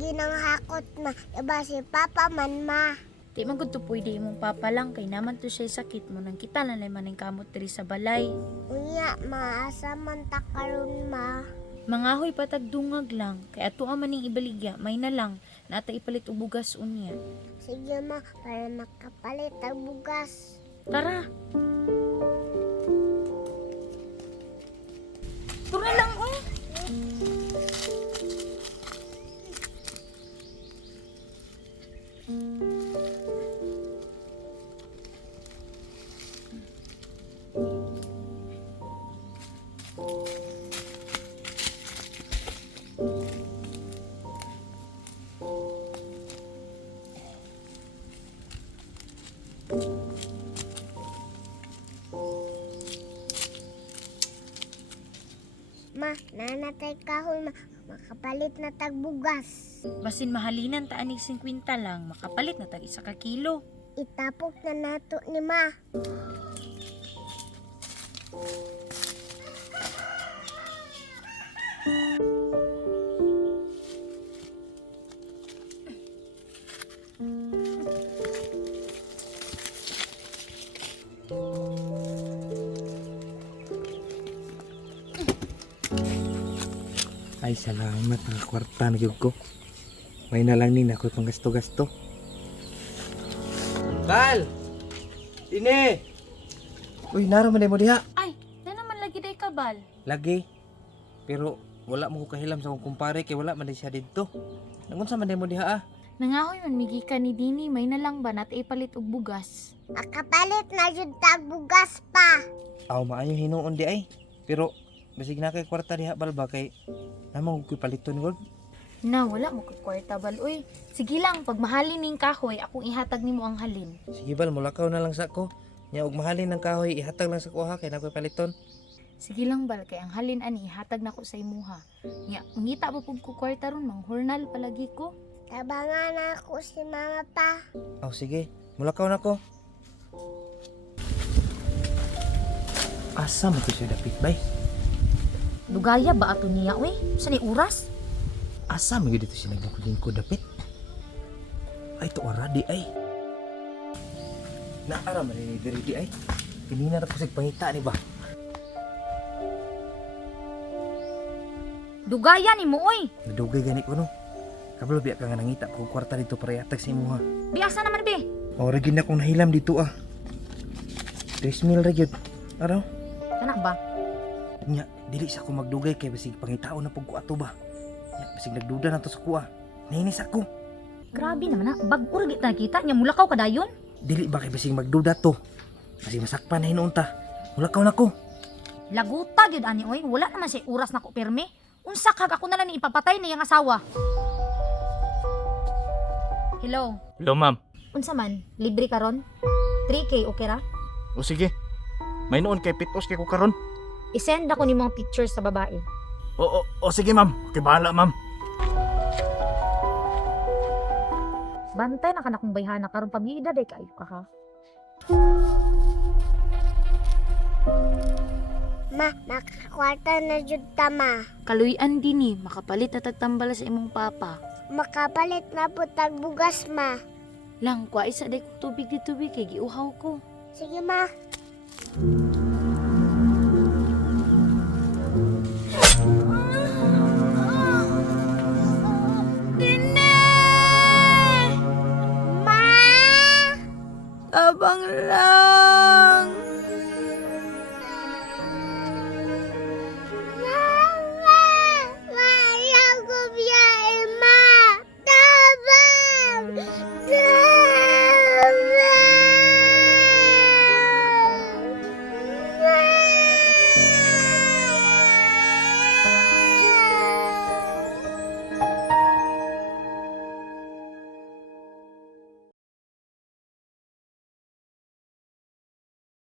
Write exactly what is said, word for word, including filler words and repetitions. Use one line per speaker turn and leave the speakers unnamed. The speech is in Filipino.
Lagi nang hakot ma. Diba si Papa man ma.
Di man gud to pwede imong papa lang kay naman to siya sakit mo nang kita na man ning kamot diri sa balay.
Unya, maasa man ta karon ma.
Mangahoy patag dungag lang kay ato man ning ibaligya may na lang na ata ipalit og bugas unya.
Sige ma, para makapalit ang bugas.
Tara. Tara lang oh.
Ma, nanatay kahon ma. Makapalit na tagbugas.
Basin mahalinan ta aning fifty lang makapalit na tag isa ka kilo.
Itapok na nato ni ma.
Ay, salamat. Nakakwarta na yun ko. May na lang nin ako pang gasto-gasto. Bal! Ine! Uy, naraman mo diha.
Ay, na naman lagi day kabal.
Lagi. Pero wala mo ko kahilam sa kong kumpare kay wala man din siya dito. Nangon sa man mo diha ah.
Nangahoy man migi ka ni Dini may na lang ba nat ipalit og bugas.
Makapalit na jud tagbugas pa.
Aw, maayo hinuon di ay. Pero basig na kay kwarta diha balba kay namang ko paliton gud.
Na wala mo kay kwarta bal uy. Sige lang pag mahalin ning kahoy akong ihatag nimo ang halin.
Sige bal, mulakaw na lang sa ko. Nya og mahalin ng kahoy ihatag lang sa ko ha kay nakoy paliton.
Sige lang bal kay ang halin ani ihatag nako sa imuha. Nya mangita mo pug ko kwarta ron manghurnal palagi ko.
Tabangan ako si mama pa.
Aw sige, mulakaw na ko. Asa mo to siya dapit bay?
Lugaya ba ato niya uy? Sa ni oras?
Asa mo dito siya naglingkod dapit? Ay to ora di ay. Naara man ni diri di ay. Pinina ra ko sig pangita ni ba?
Dugaya ni mo uy.
Nadugay gani ko no. Kabalo biya ka nga nangita ko kwarta dito para ihatag sa imo ha.
Biasa naman be.
O ra gyud na akong nahilam dito ah. tres mil ra gyud. Araw.
Kana ba?
Nya dili sa ko magdugay kay basig pangitaon na pug ko ato ba. Nya basig nagduda na to sa kuha. Nainis ako.
Grabe naman na. Bag-o ra kita nakita nya mulakaw kadayon.
Dili ba kay basig magduda to. Basig masakpan na hinuon ta. Mulakaw na ko.
Laguta gyud ani oy. Wala naman siya oras nako pirmi. Unsa kag ako na lang ni ipapatay na yang asawa. Hello.
Hello, ma'am.
Unsa man? Libre ka ron? three K okay ra?
O sige. May noon kay pitos kay ko karon.
I-send ako ni mga pictures sa babae.
O, o, o sige, ma'am. Okay, bahala, ma'am.
Bantay na ka na kung bayhana karon pamilya day kayo ka ha.
Ma, makakwarta na jud ta ma.
Kaluyan din eh, makapalit na tagtambala sa imong papa.
Makapalit na po tagbugas ma.
Lang, kwa isa day kong tubig di tubig kay giuhaw ko.
Sige ma.
Abang lang!